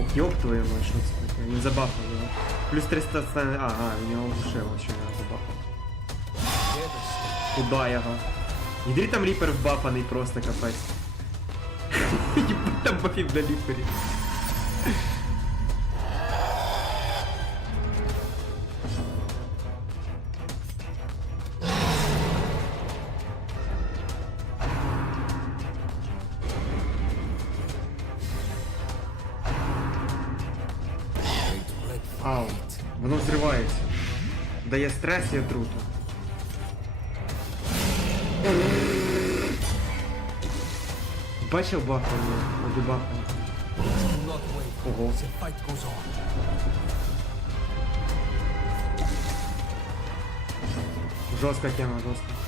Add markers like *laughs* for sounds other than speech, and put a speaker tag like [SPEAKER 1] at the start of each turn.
[SPEAKER 1] Ох, ёб твою мать, що це таке? Він забафав його. Плюс 300 стане. Ага, у нього глушило, що я забафав. Куда його? Ідрі там ріпер вбафаний просто капець. *laughs* Ебать там бафів на ліпері. Ау, воно взривається. Дає стрес і отруту. Бачив бафану? Оді бафану. Ого. Жорстка тема, жорстка.